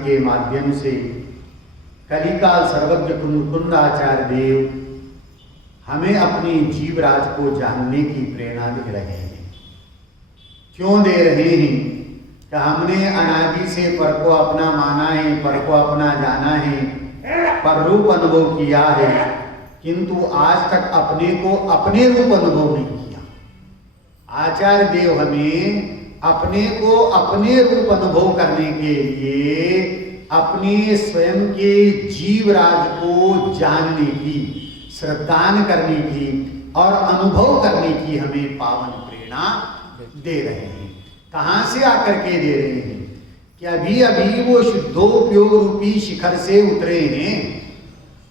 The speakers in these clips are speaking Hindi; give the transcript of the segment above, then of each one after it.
के माध्यम से कलिकाल सर्वज्ञ कुंदाचार्य देव हमें अपने जीवराज को जानने की प्रेरणा दे रहे हैं। क्यों दे रहे हैं? कि हमने अनादि से पर को अपना माना है, पर को अपना जाना है, पर रूप अनुभव किया है, किंतु आज तक अपने को अपने रूप अनुभव नहीं किया। आचार्य देव हमें अपने को अपने रूप अनुभव करने के लिए अपने स्वयं के जीवराज को जानने की, श्रद्धान करने की और अनुभव करने की हमें पावन प्रेरणा दे रहे हैं। कहां से आकर के दे रहे हैं? कि अभी अभी वो शुद्धोपयोग रूपी शिखर से उतरे हैं,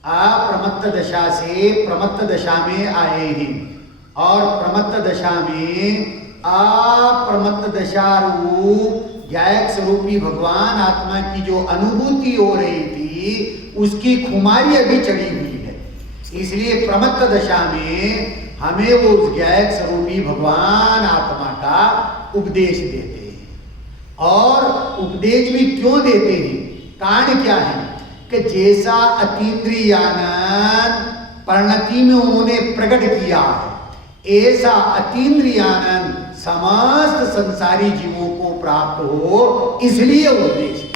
अप्रमत्त दशा से प्रमत्त दशा में आए हैं और प्रमत्त दशा में अप्रमत्त दशा रूप ज्ञायक स्वरूपी भगवान आत्मा की जो अनुभूति हो रही थी उसकी खुमारी अभी चढ़ी हुई है। इसलिए प्रमत्त दशा में हमें वो उस ज्ञायक स्वरूपी भगवान आत्मा का उपदेश देते हैं। और उपदेश भी क्यों देते हैं? कारण क्या है? कि जैसा अतीन्द्रियानंद परिणति में उन्होंने प्रकट किया है, ऐसा अतीन्द्रियानंद समस्त संसारी जीवों को प्राप्त हो, इसलिए उपदेश।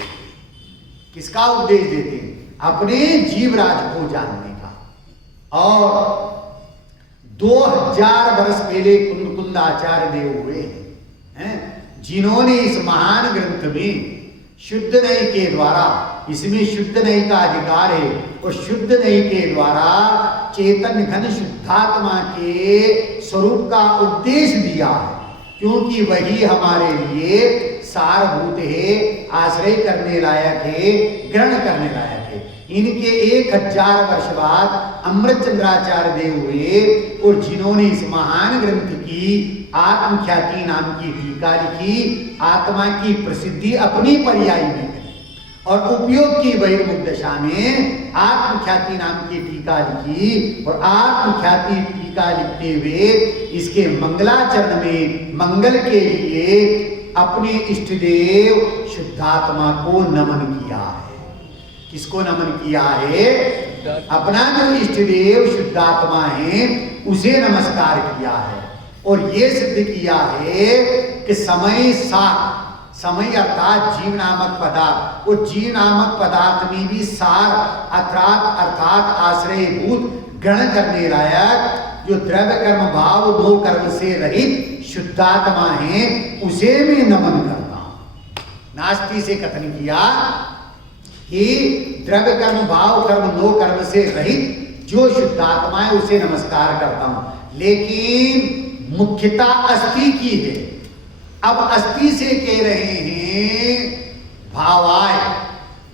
किसका उपदेश देते हैं? अपने जीवराज को जानने का। और 2000 वर्ष पहले कुंद आचार्य देव हुए हैं, जिन्होंने इस महान ग्रंथ में शुद्ध नई के द्वारा, इसमें शुद्ध नई का अधिकार है, और शुद्ध नई के द्वारा चेतन घन शुद्धात्मा के स्वरूप का उपदेश दिया है, क्योंकि वही हमारे लिए सारभूत है, आश्रय करने लायक है, ग्रहण करने लायक है। इनके 1000 वर्ष बाद अमृतचंद्राचार्य देव हुए, और जिन्होंने इस महान ग्रंथ की आत्मख्याति नाम की टीका लिखी, आत्मा की प्रसिद्धि अपनी पर्यायी में करी, और उपयोग की बहिर्मुख दशा में आत्मख्याति नाम की टीका लिखी, और आत्मख्याति टीका लिखते हुए इसके मंगलाचरण में मंगल के लिए अपने इष्ट देव शुद्धात्मा को नमन किया है। किसको नमन किया है? अपना जो इष्ट देव शुद्धात्मा है उसे नमस्कार किया है, और ये सिद्ध किया है कि समय सार, समय अर्थात जीव नामक पदार्थ, और जीव नामक पदार्थ में भी सार अर्थात आश्रयभूत ग्रहण करने लायक जो द्रव्य कर्म भाव दो कर्म से रहित शुद्धात्मा है, उसे मैं नमन करता हूं। नास्ति से कथन किया कि द्रव्य कर्म भाव कर्म दो कर्म से रहित जो शुद्धात्मा है उसे नमस्कार करता हूं, लेकिन मुख्यता अस्थि की है। अब अस्थि से कह रहे हैं भावाय,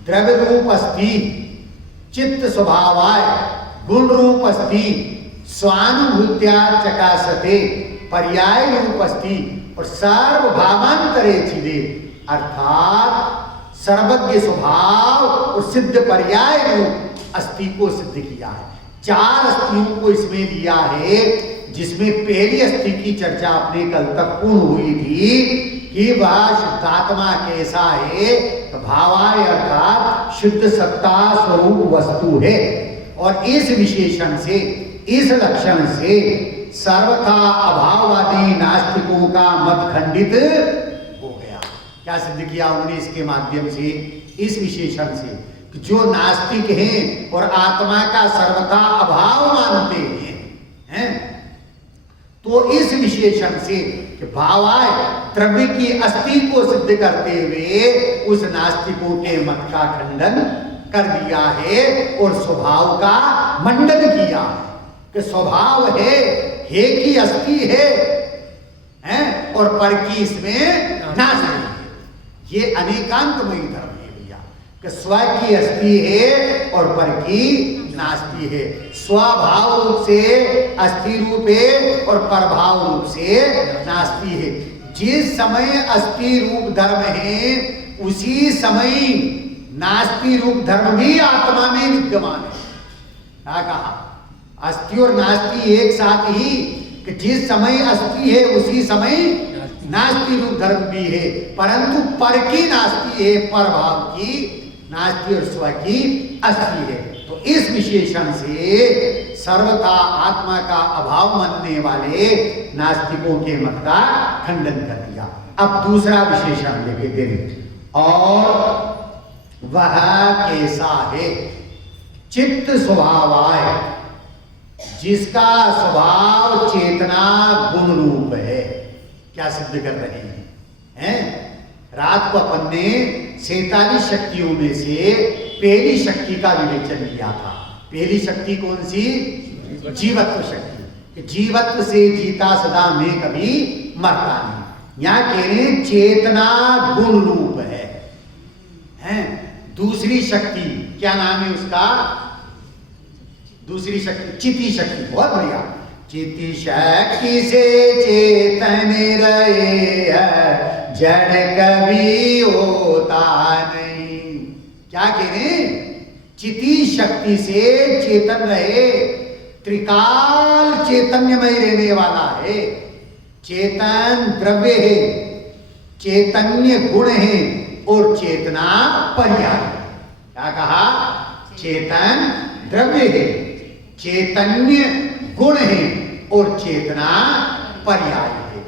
द्रव्य रूप अस्थि, चित्त स्वभावाय, गुण रूप अस्थि, स्वानुभूत्या चकासते, पर्याय रूप अस्थि, और सर्वभावांतरे चिदे, अर्थात सर्वज्ञ स्वभाव और सिद्ध पर्याय रूप अस्थि को सिद्ध किया है। 4 अस्थियों को इसमें दिया है, जिसमें पहली अस्थि की चर्चा अपने कल तक पूर्ण हुई थी कि वह शुद्धात्मा कैसा है, तो भावाय अर्थात शुद्ध सत्ता स्वरूप वस्तु है, और इस विशेषण से, इस लक्षण से सर्वथा अभाववादी नास्तिकों का मत खंडित हो गया। क्या सिद्ध किया उन्होंने इसके माध्यम से, इस विशेषण से, कि जो नास्तिक हैं और आत्मा का सर्वथा अभाव मानते हैं, तो इस विशेषण से कि भावाय द्रव्य की अस्थि को सिद्ध करते हुए उस नास्तिकों के मत का खंडन कर दिया है, और स्वभाव का मंडन किया कि स्वभाव है कि अस्थि है, और पर की इसमें नाश नहीं है। ये अनेकांतमयी धर्म है भैया, कि स्व की अस्थि है और पर की नास्ति है। स्वभाव रूप से अस्थि रूप है और परभाव रूप से नास्ति है। जिस समय अस्थि रूप धर्म है उसी समय नास्ति रूप धर्म भी आत्मा में विद्यमान है। क्या कहा? अस्थि और नास्ति एक साथ ही, कि जिस समय अस्थि है उसी समय नास्ति रूप धर्म भी है, परंतु पर की नास्ति है, पर भाव की नास्ति और स्व की अस्थि है। तो इस विशेषण से सर्वथा आत्मा का अभाव मानने वाले नास्तिकों के मत का खंडन कर दिया। अब दूसरा विशेषण लेके देने, और वह कैसा है? चित्त स्वभावाय, जिसका स्वभाव चेतना गुण रूप है। क्या सिद्ध कर रहे हैं? रात को अपन ने 47 शक्तियों में से पहली शक्ति का विवेचन किया था। पहली शक्ति कौन सी? जीवत्व शक्ति। जीवत्व से जीता सदा में कभी मरता नहीं। यहां कह रहे हैं चेतना गुण रूप है। दूसरी शक्ति क्या नाम है उसका? दूसरी शक्ति चिति शक्ति। बहुत बढ़िया। चिति शक्ति से चेतन रहे है, जड़ कभी होता नहीं। क्या कह रहे? चिति शक्ति से चेतन रहे, त्रिकाल चैतन्यमय रहने वाला है। चेतन द्रव्य है, चैतन्य गुण है, और चेतना पर्याय। क्या कहा? चेतन द्रव्य है, चैतन्य गुण है, और चेतना पर्याय है।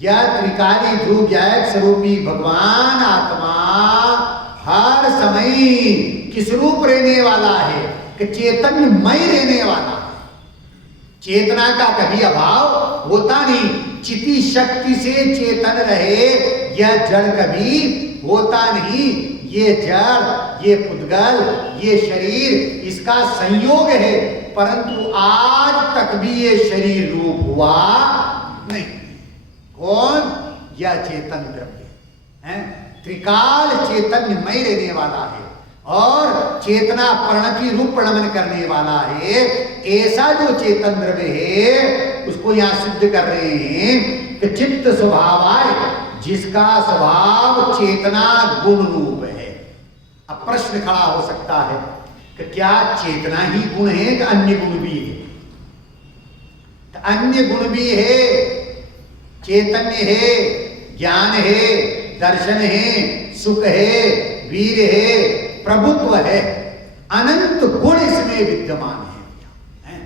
यह त्रिकाली ध्रुव ज्ञायक स्वरूपी भगवान आत्मा हर समय किस रूप रहने वाला है कि चैतन्यमय रहने वाला है। चेतना का कभी अभाव होता नहीं। चिति शक्ति से चेतन रहे, यह जड़ कभी होता नहीं। ये जड़, ये पुद्गल, ये शरीर इसका संयोग है, परंतु आज तक भी ये शरीर रूप हुआ नहीं। कौन? यह चेतन द्रव्य है, त्रिकाल चैतन्यमय रहने वाला है और चेतना परिणति रूप प्रणमन करने वाला है। ऐसा जो चेतन द्रव्य है उसको यहां सिद्ध कर रहे हैं कि चित्त स्वभाव आए, जिसका स्वभाव चेतना गुण रूप है। अब प्रश्न खड़ा हो सकता है कि क्या चेतना ही गुण है कि अन्य गुण भी है? तो अन्य गुण भी है, चैतन्य है, ज्ञान है, दर्शन है, सुख है, वीर है, प्रभुत्व है, अनंत गुण इसमें विद्यमान है।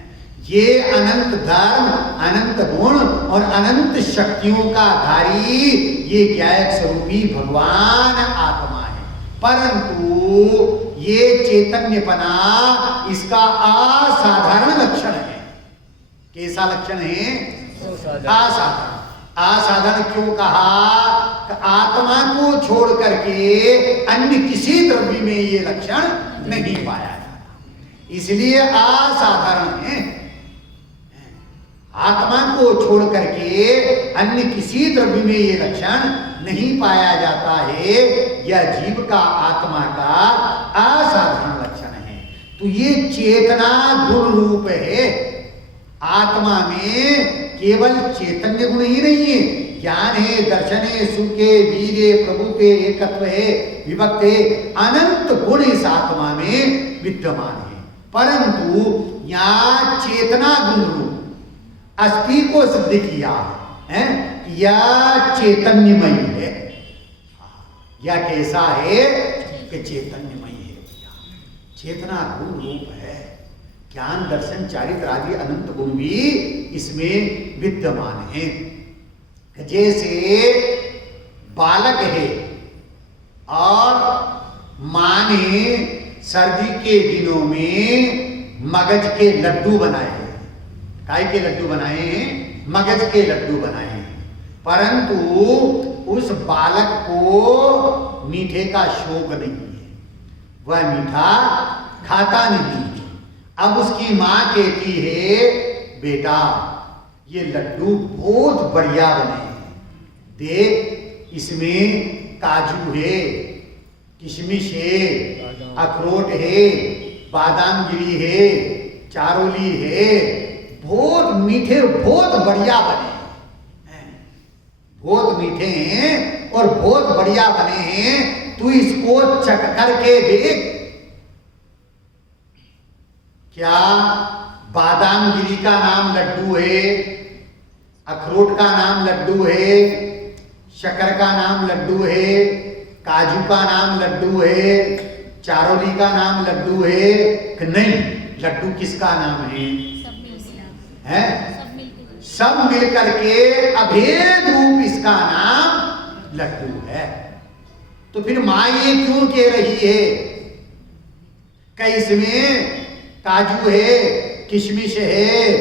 ये अनंत धर्म, अनंत गुण और अनंत शक्तियों का धारी ये ज्ञायक स्वरूपी भगवान आत्मा है। परंतु ये चैतन्यपना इसका असाधारण लक्षण है। कैसा लक्षण है? असाधारण। असाधारण क्यों कहा? कि आत्मा को छोड़ करके अन्य किसी द्रव्य में ये लक्षण नहीं पाया जाता, इसलिए असाधारण है। आत्मा को छोड़ करके अन्य किसी द्रव्य में ये लक्षण नहीं पाया जाता है। यह जीव का, आत्मा का असाधारण लक्षण है। तो ये चेतना गुण रूप है। आत्मा में केवल चैतन्य गुण ही नहीं है, ज्ञान है, दर्शन है, सुख है, वीर है, प्रभु है, एकत्व है, विभक्त है, अनंत गुण इस आत्मा में विद्यमान है। परंतु यहाँ चेतना गुण रूप अस्थि को सिद्ध किया है, यह चैतन्यमयी है। यह कैसा है कि चैतन्यमयी है, चेतना गुण रूप है। ज्ञान, दर्शन, चारित्र आदि अनंत गुण भी इसमें विद्यमान है। जैसे बालक है और मां ने सर्दी के दिनों में मगज के लड्डू बनाए हैं। काय के लड्डू बनाए हैं? मगज के लड्डू बनाए हैं। परंतु उस बालक को मीठे का शौक नहीं है, वह मीठा खाता नहीं है। अब उसकी मां कहती है, बेटा ये लड्डू बहुत बढ़िया बने हैं, देख इसमें काजू है, किशमिश है, अखरोट है, बादाम गिरी है, चारोली है, बहुत मीठे, बहुत बढ़िया बने हैं, बहुत मीठे हैं और बहुत बढ़िया बने हैं। तू इसको चख करके देख। क्या बादाम गिरी का नाम लड्डू है, अखरोट का नाम लड्डू है, शक्कर का नाम लड्डू है, काजू का नाम लड्डू है, चारोली का नाम लड्डू है कि नहीं? लड्डू किसका नाम है? सब मिलकर के अभेद रूप इसका नाम लड्डू है। तो फिर मां ये क्यों कह रही है कि इसमें काजू है, किशमिश है,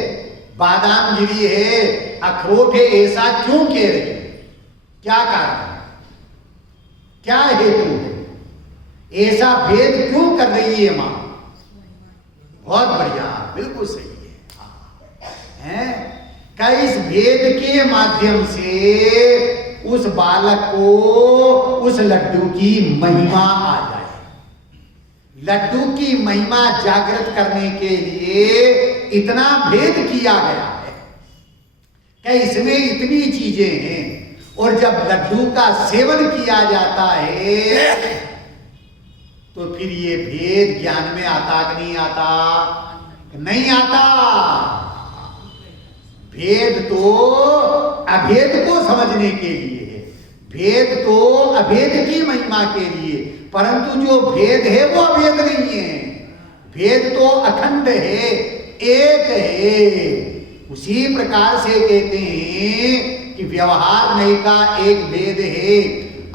बादाम गिरी है, अखरोट है, ऐसा क्यों कह रही है? क्या कारण है, क्या हेतु है, ऐसा भेद क्यों कर रही है मां? बहुत बढ़िया, बिल्कुल सही है। क्या इस भेद के माध्यम से उस बालक को उस लड्डू की महिमा आ जाए, लड्डू की महिमा जागृत करने के लिए इतना भेद किया गया है कि इसमें इतनी चीजें हैं। और जब लड्डू का सेवन किया जाता है तो फिर ये भेद ज्ञान में आता कि नहीं आता? नहीं आता। भेद तो अभेद को समझने के लिए है, भेद तो अभेद की महिमा के लिए, परंतु जो भेद है वो अभेद नहीं है। भेद तो अखंड है, एक है। उसी प्रकार से कहते हैं कि व्यवहार नहीं का एक भेद है,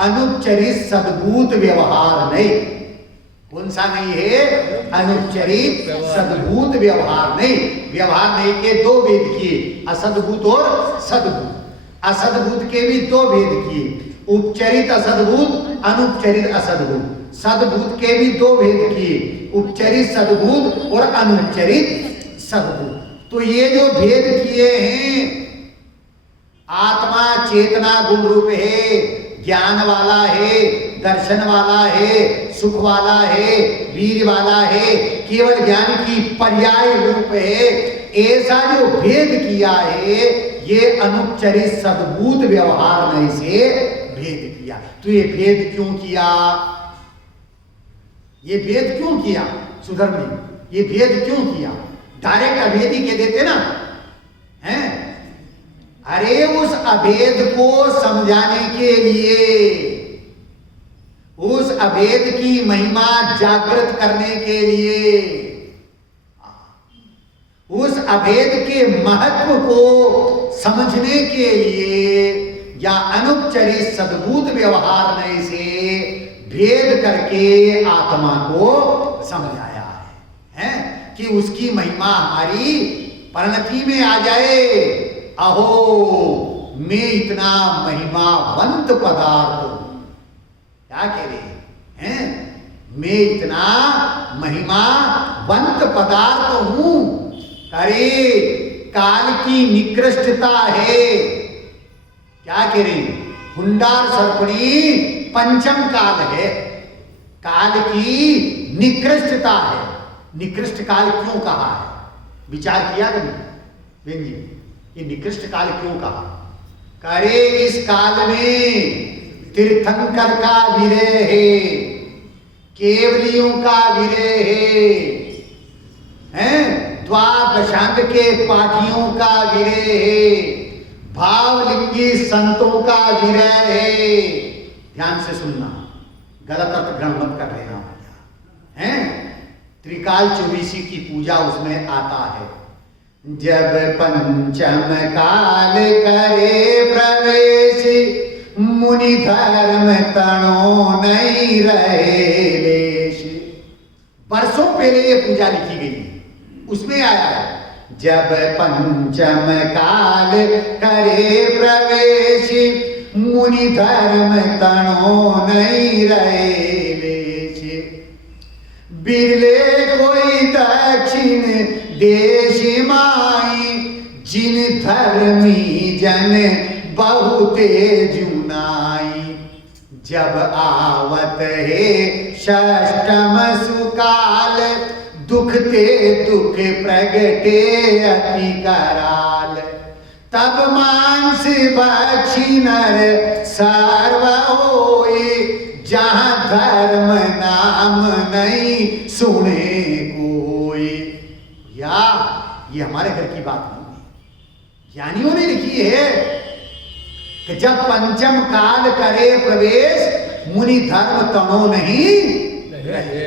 अनुपचरित सद्भूत व्यवहार नहीं। कौन सा नहीं है? अनुपचरित सद्भूत व्यवहार नहीं। व्यवहार नहीं के दो भेद किए, असद्भूत और सद्भूत। असद्भूत के भी दो भेद किए, उपचरित असद्भूत, अनुपचरित असद्भूत। सद्भूत के भी दो भेद किए, उपचरित सद्भूत और अनुपचरित सद्भूत। तो ये जो भेद किए हैं, आत्मा चेतना गुण रूप है, ज्ञान वाला है, दर्शन वाला है, सुख वाला है, वीर वाला है, केवल ज्ञान की पर्याय रूप है। ऐसा जो भेद किया है, ये अनुपचरित सद्भूत व्यवहार नहीं से भेद किया। तो ये भेद क्यों किया? ये भेद क्यों किया सुधर्म जी? ये भेद क्यों किया? डायरेक्ट अभेद ही कह देते ना, हैं? अरे उस अभेद को समझाने के लिए, उस अभेद की महिमा जागृत करने के लिए, उस अभेद के महत्व को समझने के लिए, या अनुपचरित सद्भूत व्यवहार में से भेद करके आत्मा को समझाया है, कि उसकी महिमा हमारी परिणति में आ जाए। अहो मैं इतना महिमावंत पदार्थ हूं, क्या कह रहे हैं? मैं इतना महिमावंत पदार्थ हूं। अरे काल की निकृष्टता है, क्या कह रहे हैं? हुंडार सर्पणी पंचम काल है, काल की निकृष्टता है। निकृष्ट काल क्यों कहा है? विचार किया कभी बेन जी? ये निकृष्ट काल क्यों कहा? करे इस काल में तीर्थंकर का विरह है, केवलियों का विरह है, द्वादशांग के पाठियों का विरह है, भावलिंगी संतों का विरह है। ध्यान से सुनना, गलत अर्थ ग्रहण मत कर लेना है। त्रिकाल चौबीसी की पूजा उसमें आता है। जब पंचम काल करे प्रवेश, मुनि धर्म तणो नहीं रहे लेश। वर्षों पहले ये पूजा लिखी गई है, उसमें आया है जब पंचम काल करे प्रवेश, मुनि धर्म तणो नहीं रहे लेश। बिरले कोई दक्षिण देश माई, जिन धर्मी जन बहुते जुनाई। जब आवत है षष्टम सुकाल, दुखते दुख प्रगटे अति कराल। तब मांस भक्षी नर सर्व होए, जहां धर्म नाम नहीं सुने कोई। या ये हमारे घर की बात नहीं है, ज्ञानियों ने लिखी है कि जब पंचम काल करे प्रवेश, मुनि धर्म तणो नहीं रहे।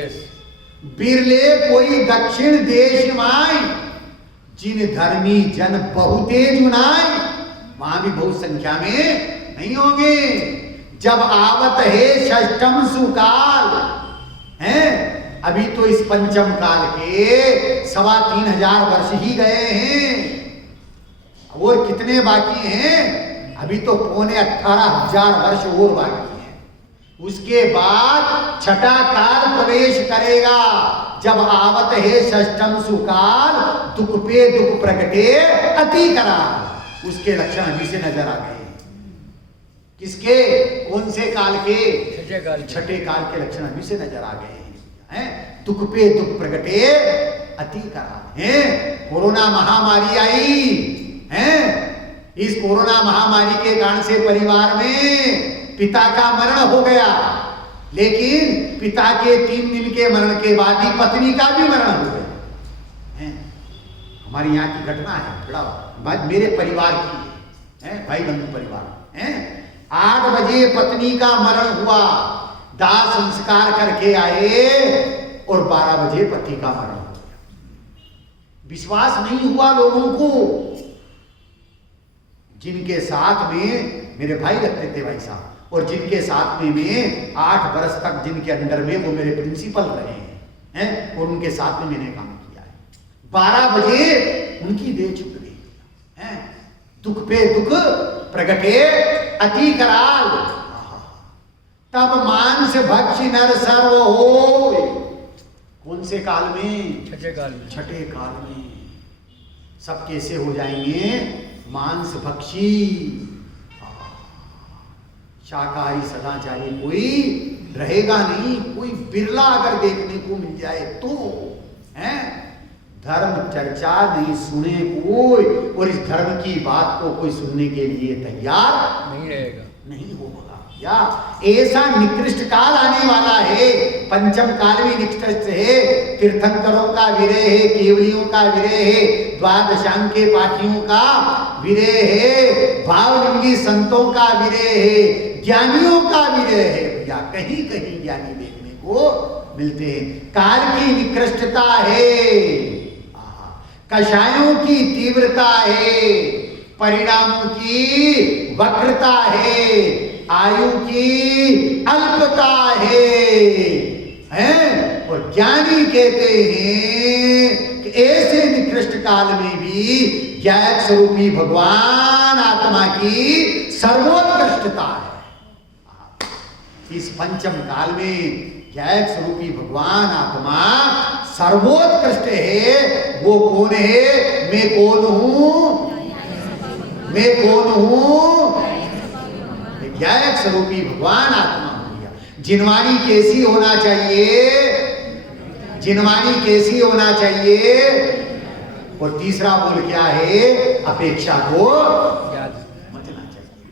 बिरले कोई दक्षिण देश माई, जिन धर्मी जन बहुते जुनाई। वहां भी बहुत संख्या में नहीं होंगे। जब आवत है षष्टम सुकाल, हैं? अभी तो इस पंचम काल के 3,500 वर्ष ही गए हैं, और कितने बाकी हैं? अभी तो 18,500 वर्ष और बाकी हैं। उसके बाद छठा काल प्रवेश करेगा, जब आवत है षष्टम सुकाल, दुख पे दुख प्रगटे अति कराल। उसके लक्षण अभी से नजर आ गए। किसके? कौन से काल के? छठे काल के लक्षण अभी से नजर आ गए हैं। दुख पे दुख प्रगटे अति कराल है। कोरोना महामारी आई है, इस कोरोना महामारी के कारण से परिवार में पिता का मरण हो गया, लेकिन पिता के 3 दिन के मरण के बाद ही पत्नी का भी मरण हो गया है। हमारे यहाँ की घटना है, बड़ा बात मेरे परिवार की है, भाई बंधु परिवार है। 8 बजे पत्नी का मरण हुआ, दाह संस्कार करके आए और 12 बजे पति का मरण हो गया। विश्वास नहीं हुआ लोगों को। जिनके साथ में मेरे भाई रहते थे, भाई साहब, और जिनके साथ में मैं 8 वर्ष तक जिनके अंडर में वो मेरे प्रिंसिपल रहे हैं और उनके साथ में मैंने काम किया है, 12 बजे उनकी देह छूट गई है। दुख पे दुख प्रगटे अति कराल, तब मांस भक्षी नर सर्व हो। कौन से काल में? छठे काल में। छठे काल में सब कैसे हो जाएंगे? मांस भक्षी, शाकाहारी सदाचारी कोई रहेगा नहीं, कोई बिरला अगर देखने को मिल जाए तो है। धर्म चर्चा नहीं सुने कोई, और इस धर्म की बात को कोई सुनने के लिए तैयार नहीं रहेगा, नहीं होगा। या ऐसा निकृष्ट काल आने वाला है, पंचम काल भी निकृष्ट है। तीर्थंकरों का विरह है, केवलियों का विरह है, द्वादशांग के पाठियों का विरह है, भावलिंगी संतों का विरह है, ज्ञानियों का विरह है। भैया कहीं कहीं ज्ञानी देखने को मिलते हैं। काल की निकृष्टता है, कषायों की तीव्रता है, परिणामों की वक्रता है, आयु की अल्पता है। और ज्ञानी कहते हैं कि ऐसे निकृष्ट काल में भी ज्ञायक स्वरूपी भगवान आत्मा की सर्वोत्कृष्टता है। इस पंचम काल में ज्ञायक स्वरूपी भगवान आत्मा सर्वोत्कृष्ट है। वो कौन है? मैं कौन हूं? मैं कौन हूं? ज्ञायक स्वरूपी भगवान आत्मा हो गया। जिनवाणी कैसी होना चाहिए? जिनवाणी कैसी होना चाहिए? और तीसरा बोल क्या है? अपेक्षा को मचना चाहिए।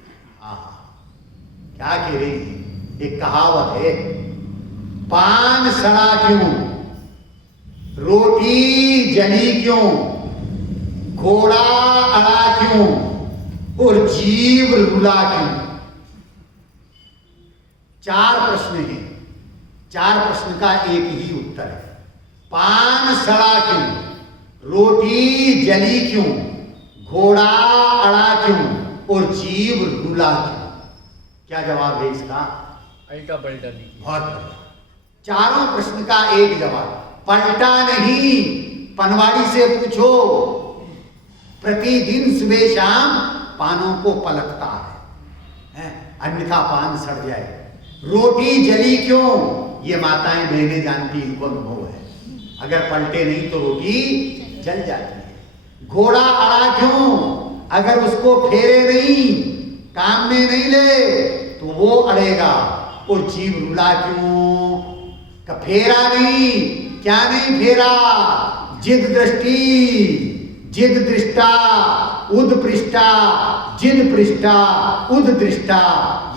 क्या कह रही है? एक कहावत है, पान सड़ा क्यों, रोटी जली क्यों, घोड़ा अड़ा क्यों और जीव रुला क्यों? 4 प्रश्न हैं, 4 प्रश्न का एक ही उत्तर है। पान सड़ा क्यों, रोटी जली क्यों, घोड़ा अड़ा क्यों और जीव रुला क्यों? क्या जवाब है इसका? अल्टा पलटा नहीं। बहुत बढ़िया। चारों प्रश्न का एक जवाब, पलटा नहीं। पनवाड़ी से पूछो, प्रतिदिन सुबह शाम पानों को पलटता है, अन्यथा पान सड़ जाए। रोटी जली क्यों? ये माताएं बहनें जानती, इनको अनुभव है। अगर पलटे नहीं तो रोटी जल जाती है। घोड़ा अड़ा क्यों? अगर उसको फेरे नहीं, काम में नहीं ले तो वो अड़ेगा। और जीव रुला क्यों? का फेरा नहीं, क्या नहीं फेरा? जिद दृष्टि, जिद दृष्टा, उद पृष्ठा, जिद पृष्ठा, उद दृष्टा,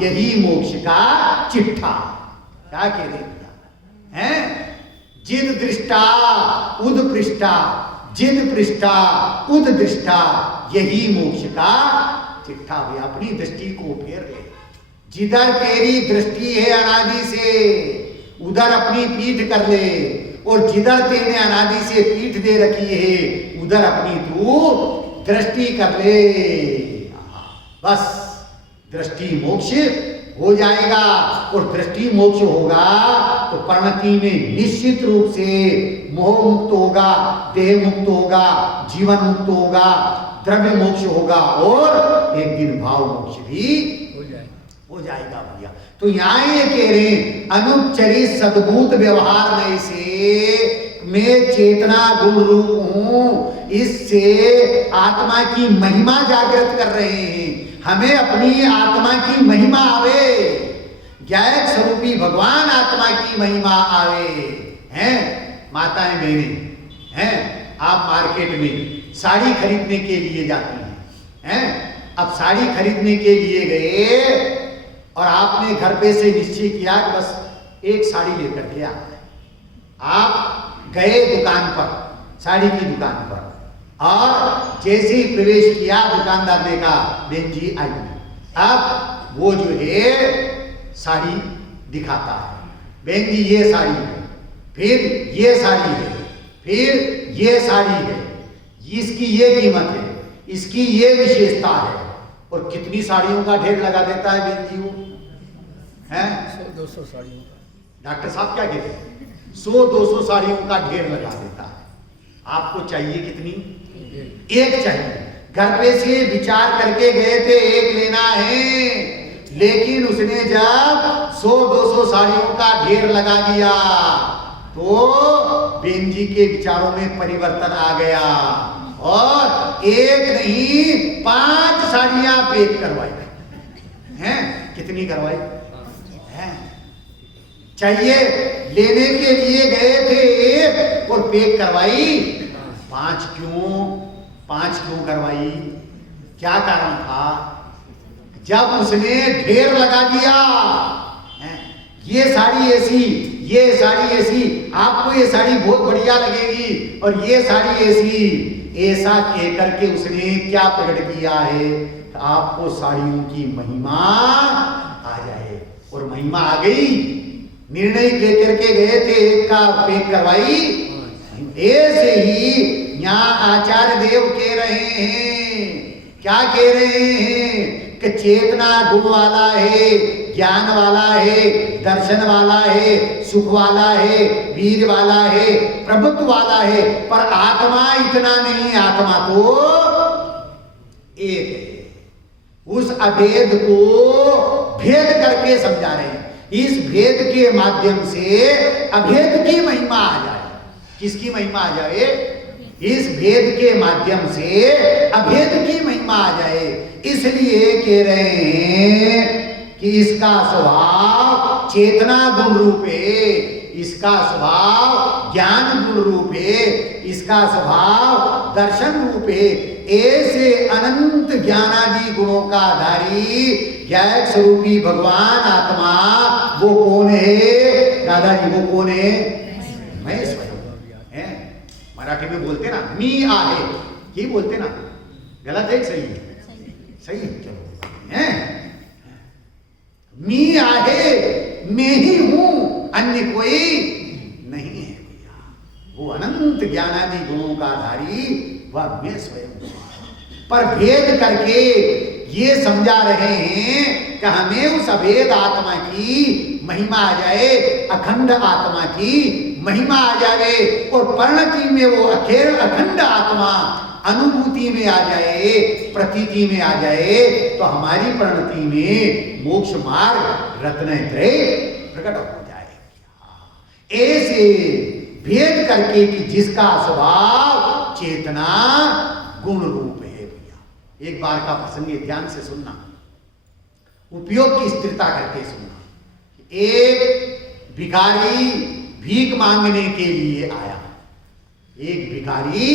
यही मोक्ष का चिट्ठा। क्या कह रहे हैं? जिद दृष्टा, उद पृष्ठा, जिद पृष्ठा, उद दृष्टा, यही मोक्ष का चिट्ठा। भी अपनी दृष्टि को फेर ले। जिधर तेरी दृष्टि है अनादि से, उधर अपनी पीठ कर ले। और जिधर तेने अनादि से पीठ दे रखी है, उधर अपनी तू दृष्टि कर ले। बस दृष्टि मोक्ष हो जाएगा। और दृष्टि मोक्ष होगा तो परिणति में निश्चित रूप से मोह मुक्त होगा, देह मुक्त होगा, जीवन मुक्त होगा, द्रव्य मोक्ष होगा और एक दिन भाव मोक्ष भी हो जाएगा भैया। तो यहां ये कह रहे हैं, अनुपचरित सद्भूत व्यवहार में से मैं चेतना गुण रूप हूं, इससे आत्मा की महिमा जागृत कर रहे हैं। हमें अपनी आत्मा की महिमा आवे, ज्ञायक स्वरूपी भगवान आत्मा की महिमा आवे। हैं माताएं बहनें, हैं आप मार्केट में साड़ी खरीदने के लिए जाती हैं। अब साड़ी खरीदने के लिए गए और आपने घर पे से निश्चय किया कि बस एक साड़ी लेकर के आना है। आप गए दुकान पर, साड़ी की दुकान पर, और जैसे ही प्रवेश किया दुकानदार ने कहा बहन जी आइए। अब वो जो है साड़ी दिखाता है, बहन जी ये साड़ी है, फिर ये साड़ी है, फिर ये साड़ी है, इसकी ये कीमत है, इसकी ये विशेषता है, और कितनी साड़ियों का ढेर लगा देता है बहन जी वो। हैं? 100-200 साड़ियों का। डॉक्टर साहब क्या कहते हैं? 100-200 साड़ियों का ढेर लगा देता है। आपको चाहिए कितनी? एक चाहिए। घर पे से विचार करके गए थे एक लेना है, लेकिन उसने जब 100-200 साड़ियों का ढेर लगा दिया तो बेन जी के विचारों में परिवर्तन आ गया और एक नहीं 5 साड़ियां पैक करवाई हैं। कितनी करवाई हैं? चाहिए लेने के लिए गए थे एक और पैक करवाई 5। क्यों 5 क्यों करवाई? क्या कारण था? जब उसने ढेर लगा दिया हैं, ये साड़ी ऐसी, ये साड़ी ऐसी, आपको ये साड़ी बहुत बढ़िया लगेगी और ये साड़ी ऐसी, ऐसा कह करके उसने क्या प्रकट किया है? आपको साड़ियों की महिमा आ जाए। और महिमा आ गई। निर्णय लेकर के गए थे एक का पैक करवाई। ऐसे ही यहाँ आचार्य देव कह रहे हैं, क्या कह रहे हैं कि चेतना गुण वाला है, ज्ञान वाला है, दर्शन वाला है, सुख वाला है, वीर वाला है, प्रभुत्व वाला है, पर आत्मा इतना नहीं। आत्मा तो एक है। उस अभेद को भेद करके समझा रहे हैं। इस भेद के माध्यम से अभेद की महिमा आ जाए। किसकी महिमा आ जाए? इस भेद के माध्यम से अभेद की महिमा आ जाए। इसलिए कह रहे हैं कि इसका स्वभाव चेतना गुण रूप है, इसका स्वभाव ज्ञान गुण रूप है, इसका स्वभाव दर्शन रूप है। ऐसे अनंत ज्ञानादि गुणों का आधारी ज्ञान स्वरूपी भगवान आत्मा वो कौन है? दादाजी वो कौन है? मैं स्वयं है। मराठी में बोलते ना मी आहे, ये बोलते ना, गलत है? सही है? सही है। चलो हैं, मी आहे, मैं ही हूं, अन्य कोई नहीं है भैया। वो अनंत ज्ञानादि गुणों का आधारी वह मैं स्वयं हूं। पर भेद करके ये समझा रहे हैं कि हमें उस अभेद आत्मा की महिमा आ जाए, अखंड आत्मा की महिमा आ जाए और परिणति में वो अखंड आत्मा अनुभूति में आ जाए, प्रतीति में आ जाए, तो हमारी परिणति में मोक्ष मार्ग रत्नत्रय प्रकट हो जाए। ऐसे भेद करके कि जिसका स्वभाव चेतना गुण रूप है। भैया एक बार का प्रसंग है, ध्यान से सुनना, उपयोग की स्थिरता करके सुनना। एक भिखारी भीख मांगने के लिए आया। एक भिखारी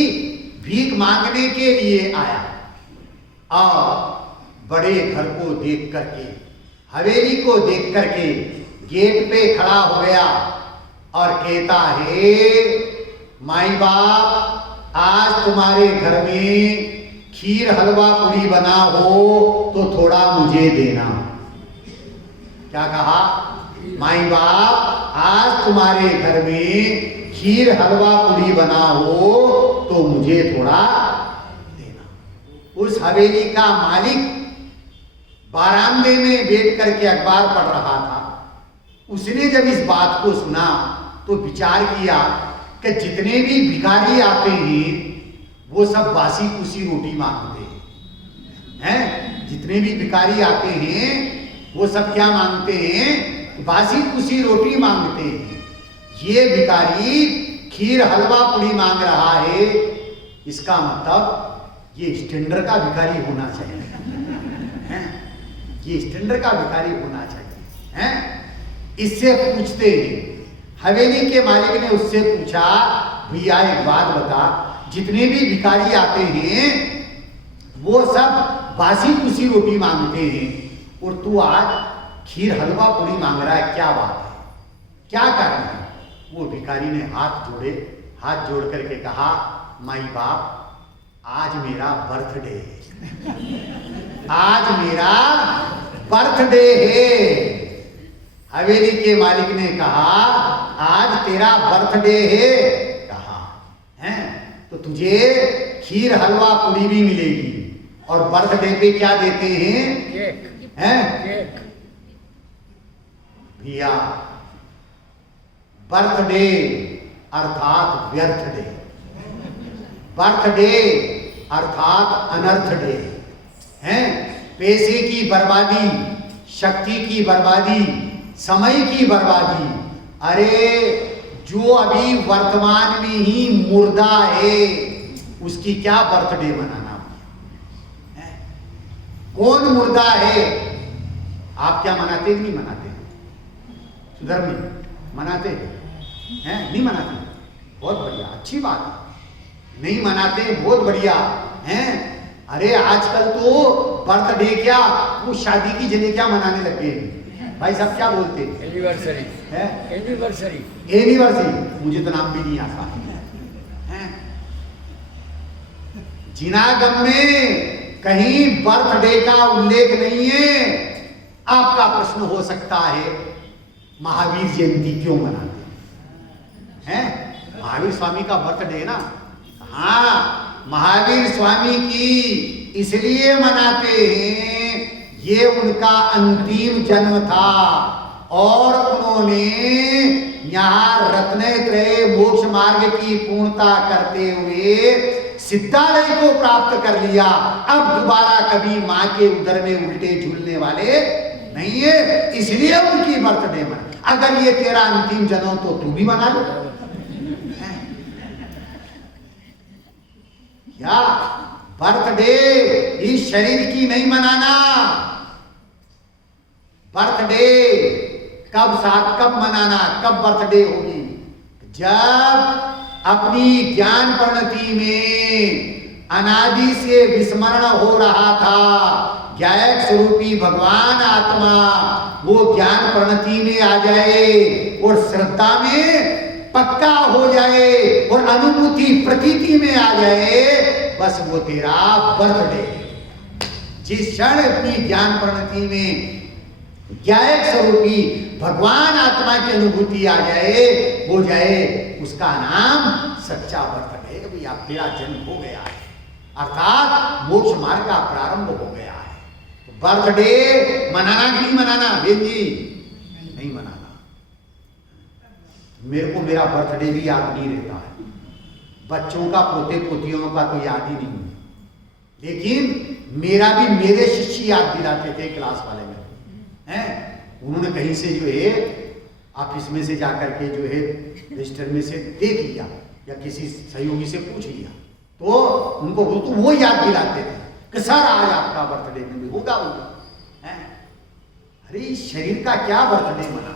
भीख मांगने के लिए आया और बड़े घर को देख करके, हवेली को देख करके गेट पे खड़ा हो गया और कहता है, माई बाप आज तुम्हारे घर में खीर हलवा पूरी बना हो तो थोड़ा मुझे देना। क्या कहा? माई बाप आज तुम्हारे घर में खीर हलवा पूरी बना हो तो मुझे थोड़ा देना। उस हवेली का मालिक बारामदे में बैठ करके अखबार पढ़ रहा था। उसने जब इस बात को सुना तो विचार किया कि जितने भी भिखारी आते हैं वो सब बासी कुसी रोटी मांगते हैं। जितने भी भिखारी आते हैं वो सब क्या मांगते हैं? बासी कुसी रोटी मांगते हैं। ये भिखारी खीर हलवा पूरी मांग रहा है, इसका मतलब ये स्टैंडर्ड का भिखारी होना चाहिए हैं? ये स्टैंडर्ड का भिखारी होना चाहिए हैं? इससे पूछते हैं, हवेली के मालिक ने उससे पूछा, भैया एक बात बता, जितने भी भिखारी आते हैं वो सब बासी कुसी रोटी मांगते हैं और तू आज खीर हलवा पूरी मांग रहा है, क्या बात है? क्या कारण है? वो भिखारी ने हाथ जोड़े, हाथ जोड़ करके कहा, माई बाप आज मेरा बर्थडे है, आज मेरा बर्थडे है। हवेली के मालिक ने कहा, आज तेरा बर्थडे है? कहा हैं तो तुझे खीर हलवा पूरी भी मिलेगी और बर्थडे पे क्या देते हैं? केक हैं? केक या बर्थडे अर्थात व्यर्थ डे, बर्थडे अर्थात अनर्थ डे हैं। पैसे की बर्बादी, शक्ति की बर्बादी, समय की बर्बादी। अरे जो अभी वर्तमान में ही मुर्दा है उसकी क्या बर्थडे मनाना है? कौन मुर्दा है? आप क्या मनाते कि नहीं मनाते? सुधर में मनाते हैं? नहीं मनाते? बहुत बढ़िया, अच्छी बात है। नहीं मनाते, बहुत बढ़िया हैं। अरे आजकल तो बर्थडे क्या, वो शादी की जगह क्या मनाने लगे हैं भाई साहब, क्या बोलते हैं? एनिवर्सरी है, एनिवर्सरी एनिवर्सरी। मुझे तो नाम भी नहीं आता है। जिनागम में कहीं बर्थडे का उल्लेख नहीं है। आपका प्रश्न हो सकता है महावीर जयंती क्यों मनाते हैं? महावीर स्वामी का बर्थडे है ना। हाँ, महावीर स्वामी की इसलिए मनाते हैं, ये उनका अंतिम जन्म था और उन्होंने यहाँ रत्नत्रय मोक्ष मार्ग की पूर्णता करते हुए सिद्धालय को प्राप्त कर लिया। अब दोबारा कभी माँ के उदर में उल्टे झूलने वाले नहीं है, इसलिए उनकी बर्थडे मना। अगर ये तेरा अंतिम जन्म तो तू भी मना लो। या बर्थडे इस शरीर की नहीं मनाना। बर्थडे कब मनाना, कब बर्थडे होगी? जब अपनी ज्ञान परिणति में अनादि से विस्मरण हो रहा था, ज्ञायक स्वरूपी भगवान आत्मा वो ज्ञान परिणति में आ जाए और श्रद्धा में पक्का हो जाए और अनुभूति प्रतीति में आ जाए, बस वो तेरा बर्थडे। जिस क्षण अपनी ज्ञान परिणति में ज्ञायक स्वरूपी भगवान आत्मा की अनुभूति आ जाए, हो जाए, उसका नाम सच्चा बर्थडे। भाई आप तेरा जन्म हो गया है, अर्थात मोक्ष मार्ग का प्रारंभ हो गया है। तो बर्थडे मनाना कि नहीं मनाना? बेन जी नहीं मनाना। मेरे को मेरा बर्थडे भी याद नहीं रहता है, बच्चों का, पोते पोतियों का तो याद ही नहीं, लेकिन मेरा भी मेरे शिष्य याद दिलाते थे क्लास वाले में हैं। उन्होंने कहीं से जो है ऑफिस में से जाकर के जो है रजिस्टर में से देख लिया या किसी सहयोगी से पूछ लिया, तो उनको वो याद दिलाते थे कि सर आज आपका बर्थडे में होगा है। अरे इस शरीर का क्या बर्थडे मना?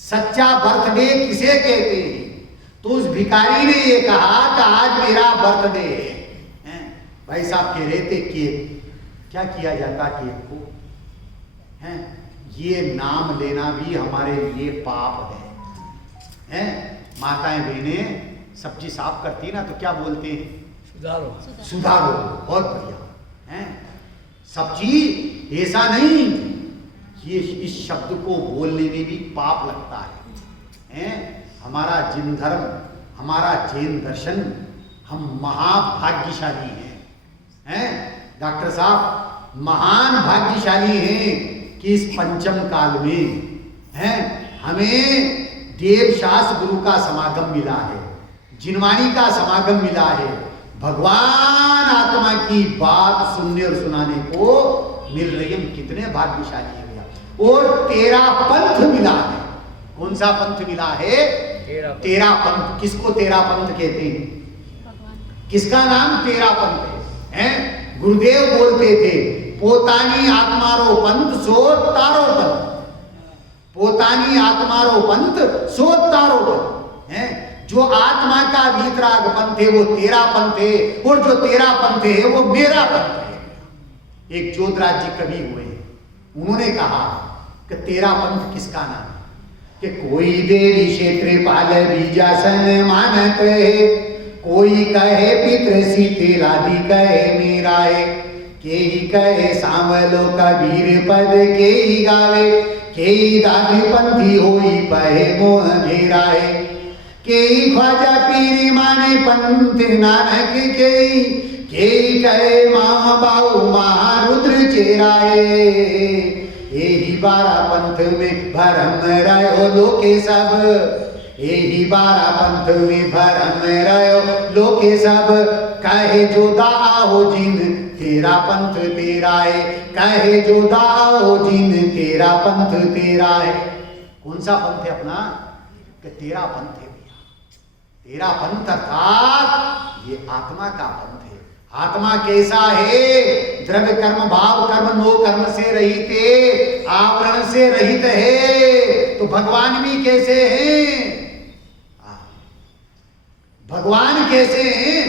सच्चा बर्थडे किसे कहते हैं? तो उस भिखारी ने ये कहा कि आज मेरा बर्थडे है। भाई साहब कह रहे थे केक, क्या किया जाता केक को? हैं? ये नाम लेना भी हमारे लिए पाप है। हैं? माताएं बहनें सब्जी साफ करती ना तो क्या बोलते हैं? सुधारो, सुधारो। बहुत बढ़िया हैं। सब्जी ऐसा नहीं, ये इस शब्द को बोलने में भी पाप लगता है। हमारा जिन धर्म, हमारा जैन दर्शन, हम महाभाग्यशाली हैं। डॉक्टर साहब महान भाग्यशाली हैं कि इस पंचम काल में हमें देवशास्त्र गुरु का समागम मिला है, जिनवाणी का समागम मिला है, भगवान आत्मा की बात सुनने और सुनाने को मिल रही है। कितने भाग्यशाली है भैया। और तेरा पंथ मिला है। कौन सा पंथ मिला है? तेरा पंथ। किसको तेरा पंथ कहते हैं? किसका नाम तेरा पंथ है? गुरुदेव बोलते थे पोतानी आत्मारो पंथ सो तारो पंथ, पोतानी आत्मारो पंथ सो तारो पंथ है। जो आत्मा का वीतराग पंथ है वो तेरा पंथ है, और जो तेरा पंथ है वो मेरा पंथ है। एक जोधराज जी कवि हुए, उन्होंने कहा कि तेरा पंथ किसका नाम है? कि कोई देवी क्षेत्र पाल बीजासन मानत है, कोई कहे पितृ शीतलादि कहे मेरा है, के ही कहे सांवलो कबीर पद के ही गावे, के ही दादी पंथी होई पहे मोह घेरा है, के ही ख्वाजा पीर माने पंथ नानक के ही कहे माँ बाऊ महारुद्र चेरा है, यही 12 पंथ में भरम रहो लोके सब, यही 12 पंथ में भरम रहो लोके सब, कहे जो दाओ जिन तेरा पंथ तेरा है, कहे जो दाओ जिन तेरा पंथ तेरा है। कौन सा पंथ है अपना? कि तेरा पंथ है भैया, तेरा पंथ अर्थात ये आत्मा का पंथ है। आत्मा कैसा है? द्रव्य कर्म भाव कर्म नो कर्म से रहित है, आवरण से रहित है। तो भगवान भी कैसे हैं? भगवान कैसे हैं?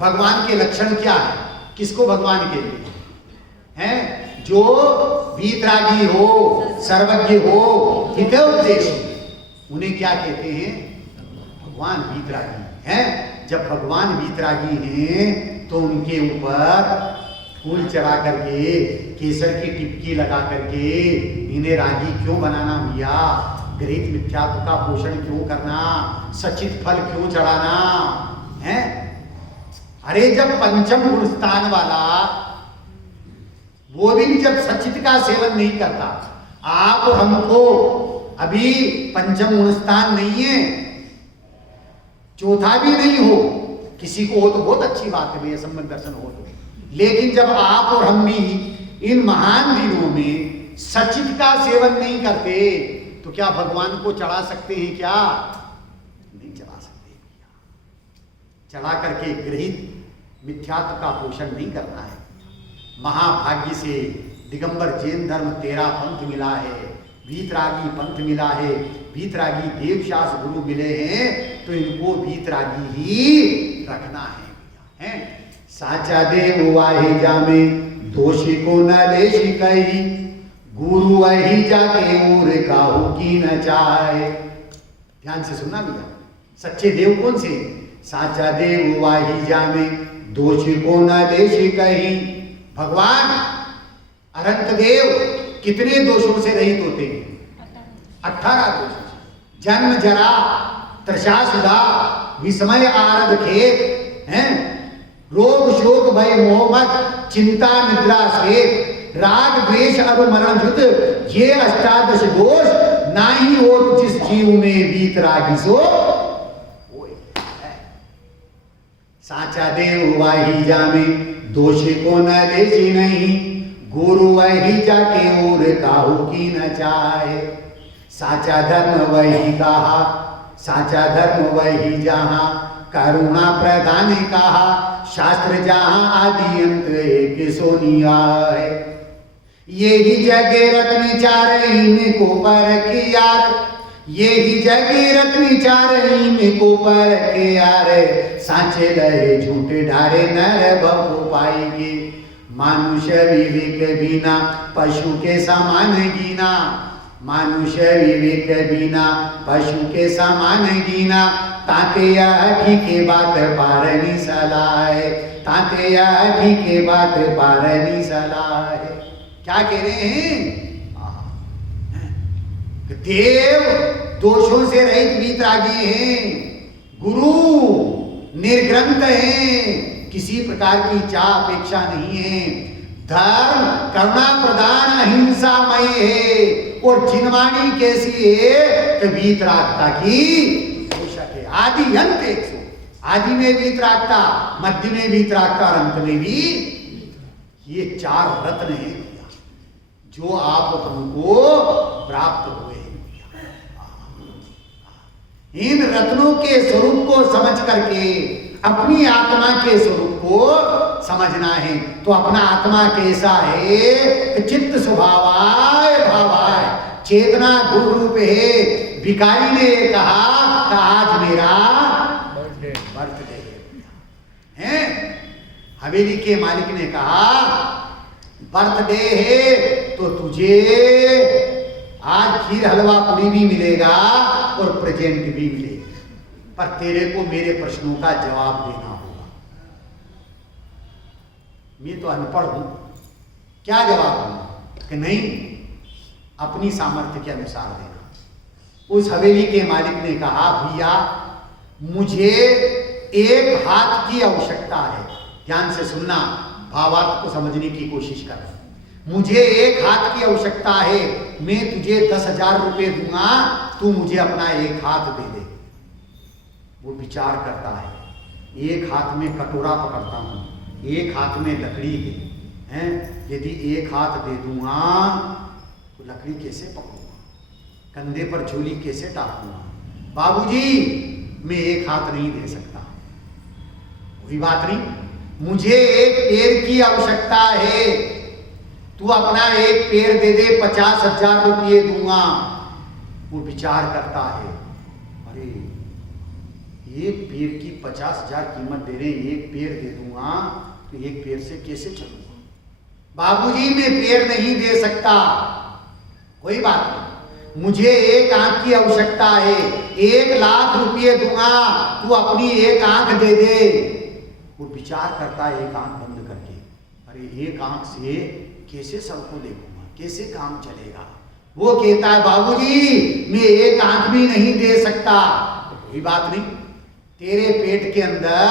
भगवान के लक्षण क्या है? किसको भगवान कहते हैं? जो वीतरागी हो, सर्वज्ञ हो, हितोपदेशी, उन्हें क्या कहते हैं? भगवान वीतरागी हैं। जब भगवान वीतरागी हैं तो उनके ऊपर फूल चढ़ा करके, केसर की टिपकी लगा करके इन्हें रागी क्यों बनाना भैया? गृहीत मिथ्यात्व का पोषण क्यों करना? सचित फल क्यों चढ़ाना है? अरे जब पंचम गुण स्थान वाला, वो भी जब सचित का सेवन नहीं करता, आप हमको अभी पंचम गुण स्थान नहीं है, चौथा भी नहीं हो, किसी को हो तो बहुत अच्छी बात है भैया, संबंध दर्शन हो तो, लेकिन जब आप और हम भी इन महान दिनों में सचित का सेवन नहीं करते तो क्या भगवान को चढ़ा सकते हैं? क्या नहीं चढ़ा सकते। चढ़ा करके गृहीत मिथ्यात्व का पोषण नहीं करना है। महाभाग्य से दिगंबर जैन धर्म 13 पंथ मिला है, वीतरागी पंथ मिला है, वीतरागी देवशास गुरु मिले हैं, तो इनको वीतरागी ही रखना है। साचा देव वाहे जामे दोषी को न लेशी कही, गुरु वही जाके और काहू की न चाहे। ध्यान से सुनना भैया, सच्चे देव कौन से? साचा देव वाही जामे दोषी को न लेशी कही। भगवान अनंत देव कितने दोषों से रहित होते हैं? 18 दोषों से। जन्म जरा तृषा सुधा विस्मय आरद खेत हैं, रोग शोक भय मोह मद चिंता निद्रा से, राग द्वेष अरु मरण जुत ये 18 दोष नाही हो जिस जीव में वीतरागी सो। साचा देव वाही जामे दोषी को न लेसी नहीं, गुरु वही जाके और काहू की न चाहे। साचा धर्म वही कहा, साचा धर्म वही जहां करुणा प्रदान कहा, शास्त्र जहां आदि अंत एक सोनिया है। यही जगे रत्न चार को पर यार, यही जगे रत्न चार को पर यार, साचे लहे झूठे ढारे नर बहु पाएंगे। मानुष्य विवेक बिना पशु के समान गिना, मानुष्य विवेक बिना पशु के समान गिना, ताते यह ठीके बात पारनी सलाह, ताते यह ठीके बात पारनी सलाह। क्या कह रहे हैं? देव दोषों से रहित वीतरागी हैं, गुरु निर्ग्रंथ हैं, किसी प्रकार की चाह अपेक्षा नहीं है, धर्म करुणा प्रदान अहिंसामय है, और जिनवाणी कैसी है कि वीतरागता की पोषक है। आदि अंत 100, आदि में वीतरागता, मध्य में वीतरागता और अंत में भी। ये 4 रत्न हैं जो आप हमको प्राप्त हुए हैं। इन रत्नों के स्वरूप को समझ करके अपनी आत्मा के स्वरूप को समझना है। तो अपना आत्मा कैसा है? चित्त स्वभावाय भावाय, चेतना गुरु रूप है। भिखारी ने कहा कि आज मेरा बर्थडे है। हवेली के मालिक ने कहा बर्थडे है तो तुझे आज खीर हलवा पूरी भी मिलेगा और प्रेजेंट भी मिलेगा, पर तेरे को मेरे प्रश्नों का जवाब देना होगा। मैं तो अनपढ़ हूं, क्या जवाब दूंगा? कि नहीं, अपनी सामर्थ्य के अनुसार देना। उस हवेली के मालिक ने कहा भैया मुझे 1 हाथ की आवश्यकता है। ध्यान से सुनना, भावार्थ को समझने की कोशिश कर। मुझे एक हाथ की आवश्यकता है, मैं तुझे 10,000 रुपये दूंगा, तू मुझे अपना एक हाथ दे दे। वो विचार करता है, एक हाथ में कटोरा पकड़ता हूं, एक हाथ में लकड़ी है, यदि एक हाथ दे दूंगा तो लकड़ी कैसे पकड़ूंगा, कंधे पर झोली कैसे टाकूंगा? बाबूजी मैं एक हाथ नहीं दे सकता। वही बात नहीं, मुझे एक पैर की आवश्यकता है, तू अपना एक पैर दे दे, 50,000 रुपये दूंगा। वो विचार करता है, अरे एक पैर की 50,000 कीमत दे रहे, एक पैर दे दूंगा तो एक पैर से कैसे चलूंगा? बाबूजी मैं पैर नहीं दे सकता। कोई बात नहीं, मुझे एक आंख की आवश्यकता है, 1,00,000 रुपये दूंगा, तू अपनी एक आंख दे दे। वो विचार करता है एक आंख बंद करके, अरे एक आंख से कैसे सबको देखूंगा, कैसे काम चलेगा? वो कहता है बाबूजी मैं एक आंख भी नहीं दे सकता। तो कोई बात नहीं, तेरे पेट के अंदर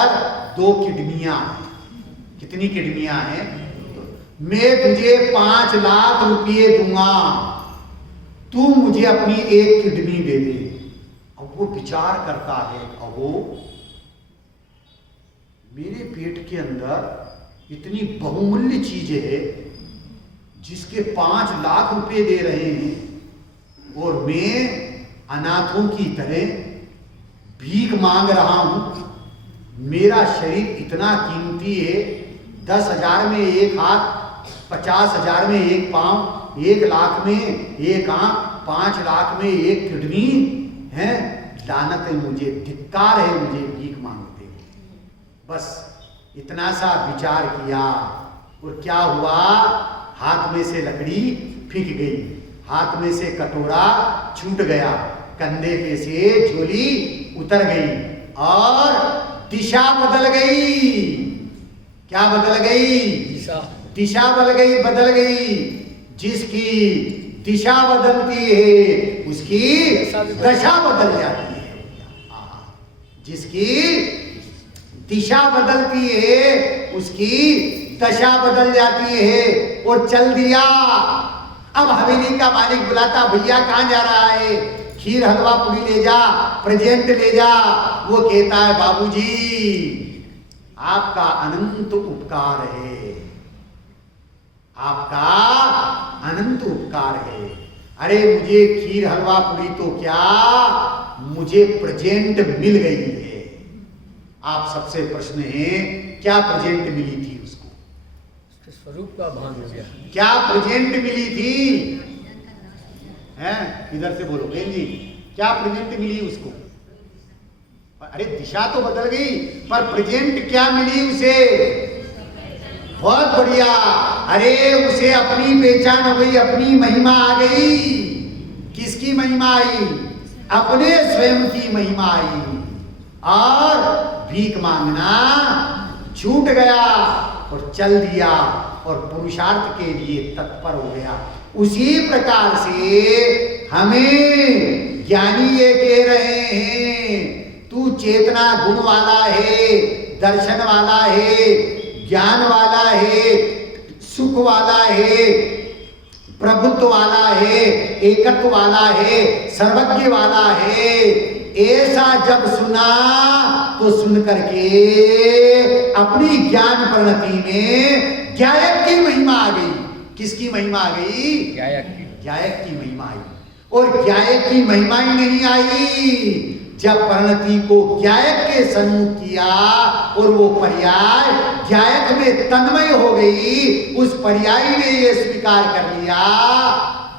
2 किडनियां हैं। कितनी किडनियां हैं? तो मैं तुझे 5,00,000 रुपये दूंगा, तू मुझे अपनी एक किडनी दे दे। अब वो विचार करता है, अबो मेरे पेट के अंदर इतनी बहुमूल्य चीजें है जिसके 5,00,000 रुपये दे रहे हैं और मैं अनाथों की तरह भीख मांग रहा हूं। मेरा शरीर इतना कीमती है, 10,000 में एक हाथ, 50,000 में एक पांव, 1,00,000 में एक आंख, 5,00,000 में एक किडनी है। लानत है मुझे, धिक्कार है मुझे भीख मांगते हुए। बस इतना सा विचार किया और क्या हुआ, हाथ में से लकड़ी फिक गई, हाथ में से कटोरा छूट गया, कंधे पे से झोली उतर गई और दिशा बदल गई। क्या बदल गई? दिशा बदल गई। जिसकी दिशा बदलती है उसकी दशा बदल जाती है। जिसकी दिशा बदलती है उसकी दशा बदल जाती है। और चल दिया। अब हवेली का मालिक बुलाता, भैया कहाँ जा रहा है? खीर हलवा पूरी ले जा, प्रेजेंट ले जा। वो कहता है बाबूजी आपका अनंत उपकार है, आपका अनंत उपकार है। अरे मुझे खीर हलवा पूरी तो क्या, मुझे प्रेजेंट मिल गई है। आप सबसे प्रश्न है, क्या प्रेजेंट मिली थी उसको? उसके स्वरूप का भान हो गया। क्या प्रेजेंट मिली थी? हैं? इधर से बोलो बहन जी, क्या प्रेजेंट मिली उसको? अरे दिशा तो बदल गई, पर प्रेजेंट क्या मिली उसे? बहुत बढ़िया। अरे उसे अपनी पहचान हो गई, अपनी महिमा आ गई। किसकी महिमा आई? अपने स्वयं की महिमा आई। और भीख मांगना छूट गया और चल दिया और पुरुषार्थ के लिए तत्पर हो गया। उसी प्रकार से हमें ज्ञानी ये कह रहे हैं, तू चेतना गुण वाला है, दर्शन वाला है, ज्ञान वाला है, सुख वाला है, प्रभुत्व वाला है, एकत्व वाला है, सर्वज्ञ वाला है। ऐसा जब सुना तो सुन करके अपनी ज्ञान परिणति में ज्ञायक की महिमा आ गई। किसकी महिमा आ गई? ज्ञायक की महिमा आई। और ज्ञायक की महिमा ही नहीं आई, जब परिणति को ज्ञायक के सम्मुख किया और वो पर्याय ज्ञायक में तन्मय हो गई, उस पर्यायी ने ये स्वीकार कर लिया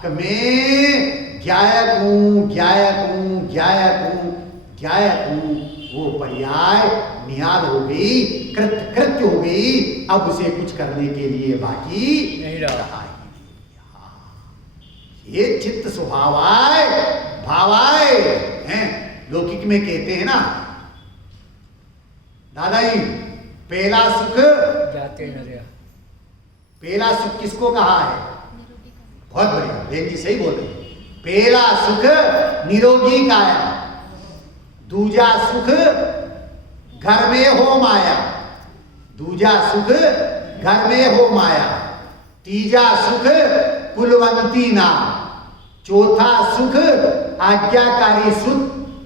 कि मैं ज्ञायक हूं, ज्ञायक हूं, ज्ञायक हूं, ज्ञायक हूं। वो पर्याय निहाल हो गई, कृत्य हो गई। अब उसे कुछ करने के लिए बाकी नहीं रहा। ये चित्त स्वभावाय भावाय हैं। लौकिक में कहते हैं ना दादाजी, पहला सुख जाते न रहा। पहला सुख किसको कहा है? बहुत बढ़िया बहन जी, सही बोल रहे। पहला सुख निरोगी काया, दूजा सुख घर में हो माया, दूजा सुख घर में हो माया, तीजा सुख कुलवंती नाम, चौथा सुख आज्ञाकारी सुख।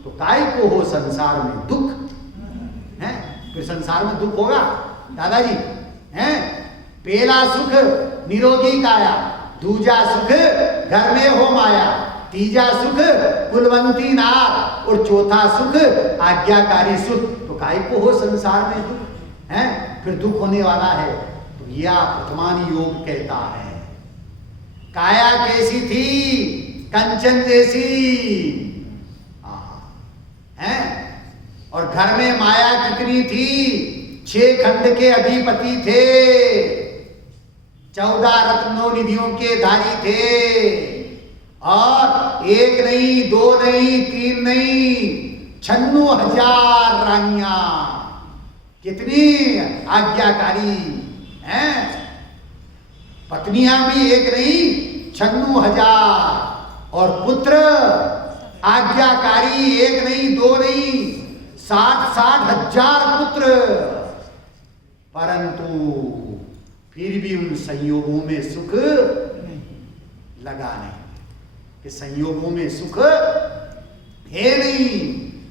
तो काय को हो संसार में दुख है? फिर संसार में दुख होगा दादाजी हैं? पहला सुख निरोगी काया, दूजा सुख घर में हो माया, तीजा सुख कुलवंती नार और चौथा सुख आज्ञाकारी सुख। तो काय को हो संसार में दुख है? फिर दुख होने वाला है। तो यह वर्तमान योग कहता है काया कैसी थी? कंचन जैसी है। और घर में माया कितनी थी? 6 खंड के अधिपति थे, 14 रत्नों निधियों के धारी थे। और 1 नहीं, 2 नहीं, 3 नहीं, 96,000 रानियां। कितनी आज्ञाकारी हैं? पत्नियां भी 1 नहीं, 96,000। और पुत्र आज्ञाकारी 1 नहीं, 2 नहीं, 60,000 पुत्र। परंतु फिर भी उन संयोगों में सुख लगा नहीं, कि संयोगों में सुख है नहीं।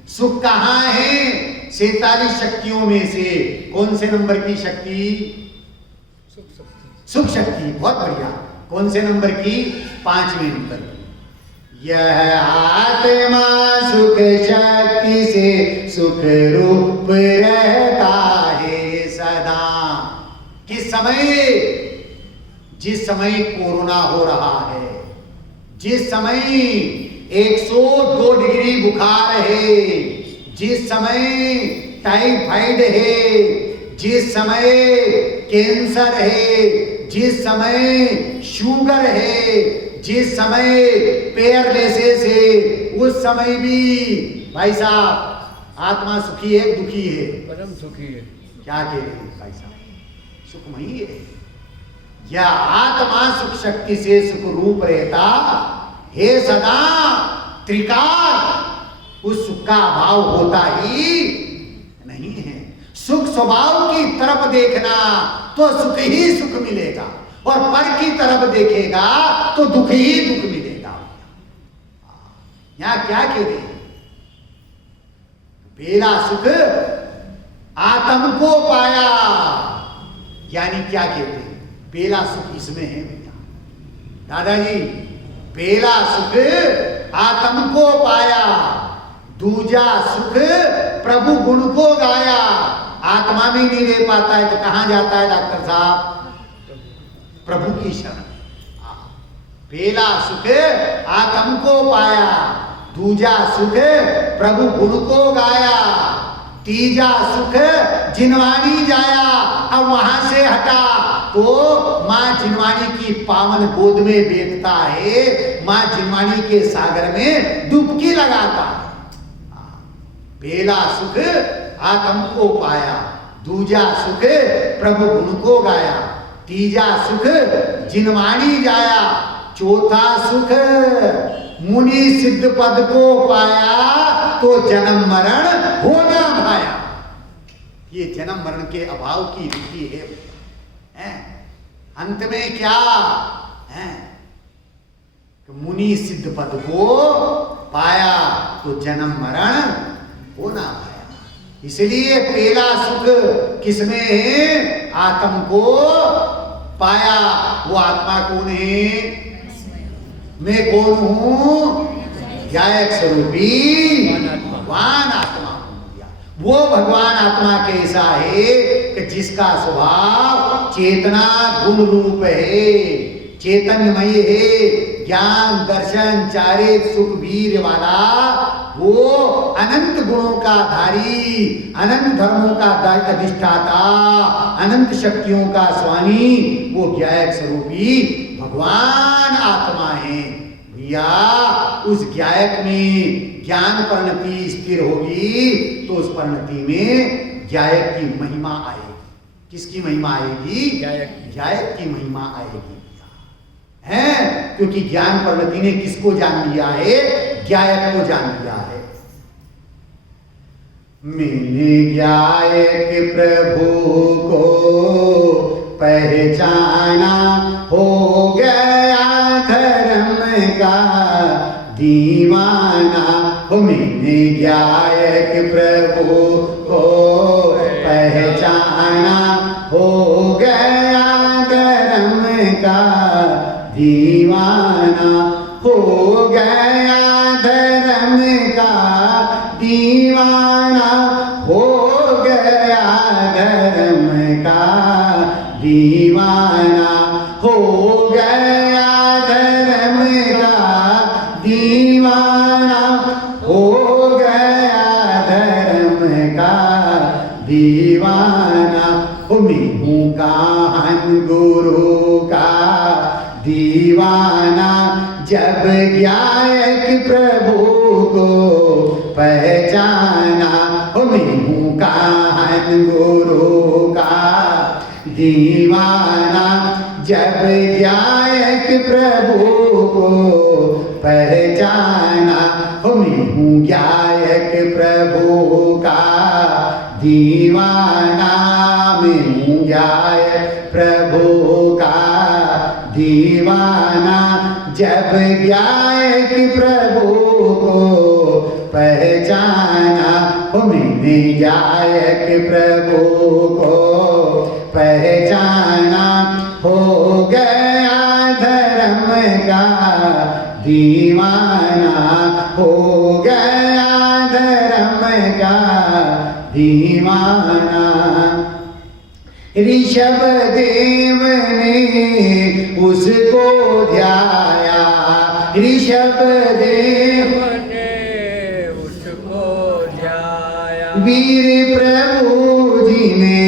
सुख कहां है? 47 शक्तियों में से कौन से नंबर की शक्ति? सुख शक्ति। बहुत बढ़िया। कौन से नंबर की? 5वें नंबर की। यह आत्मा सुख शक्ति से सुख रूप रहता है सदा। किस समय? जिस समय कोरोना हो रहा है, जिस समय 102 डिग्री बुखार है, जिस समय टाइफाइड है, जिस समय कैंसर है, जिस समय शुगर है, जिस समय पैरालिसिस है, उस समय भी भाई साहब आत्मा सुखी है, दुखी है? परम सुखी है। क्या कह रहे हैं भाई साहब? सुखमयी है। यह आत्मा सुख शक्ति से सुख रूप रहता है सदा त्रिकाल। उस सुख का अभाव होता ही नहीं है। सुख स्वभाव की तरफ देखना तो सुख ही सुख मिलेगा, और पर की तरफ देखेगा तो दुख ही दुख मिलेगा। यहां क्या कह रहे हैं? पहला सुख आत्म को पाया, यानी क्या कहते हैं? पहला सुख इसमें है भैया दादाजी। पहला सुख आत्म को पाया, दूजा सुख प्रभु गुण को गाया। आत्मा में नहीं रह पाता है तो कहां जाता है डॉक्टर साहब? प्रभु की शरण। पहला सुख आत्म को पाया, दूजा सुख प्रभु गुण को गाया, तीजा सुख जिनवानी जाया। अब वहां से हटा तो मां जिनवानी की पावन गोद में बैठता है, मां जिनवानी के सागर में डुबकी लगाता है। पहला सुख आत्म को पाया, दूजा सुख प्रभु गुण को गाया, तीजा सुख जिनवानी जाया, चौथा सुख मुनि सिद्ध पद को पाया तो जन्म मरण होना भाया। ये जन्म मरण के अभाव की रीति है। अंत में क्या है? मुनि सिद्ध पद को पाया तो जन्म मरण होना भाया। इसलिए पहला सुख किसमें है? आत्म को पाया। वो आत्मा कौन है? मैं कौन हूं? ज्ञायक स्वरूपी भगवान आत्मा। वो भगवान आत्मा कैसा है कि जिसका स्वभाव चेतना गुण रूप है, चैतन्यमय है, ज्ञान दर्शन चारित सुख वीर वाला, वो अनंत गुणों का धारी, अनंत धर्मों का अधिष्ठाता, अनंत शक्तियों का स्वामी, वो ज्ञायक स्वरूपी भगवान आत्मा है भैया। उस ज्ञायक में ज्ञान परिणति स्थिर होगी तो उस परिणति में ज्ञायक की महिमा आएगी। किसकी महिमा आएगी? ज्ञायक की महिमा आएगी है। क्योंकि ज्ञान परिणति ने किसको जान लिया है? ज्ञायक को जान लिया है। मैंने ज्ञायक प्रभु को पहचाना, हो गया धर्म का दीवाना। हो मैंने गायक प्रभु को पहचाना, हो गया धर्म का दीवाना, हो गया धर्म का दीवाना, हो गया धर्म का दीवाना, हो गया धर्म का दीवाना, हो गया धर्म का दीवाना। हो मैं हूँ काहन गुरु का दीवाना, जब गायक प्रभु को पहचाना। हो मैं हूँ काहन गुरु का दीवाना, जब गायक प्रभु को पहचाना। हो मैं हूँ गायक प्रभु का दीवाना, मैं हूँ गायक प्रभु का दीवाना, जब गायक प्रभु को पहचाना। हो मैंने गायक प्रभु को पहचाना, हो गया धर्म का दीवाना, हो गया धर्म का दीवाना। ऋषभ देव ने उसको ध्याया, ऋषभ देव ने उसको ध्याया, वीर प्रभु जी ने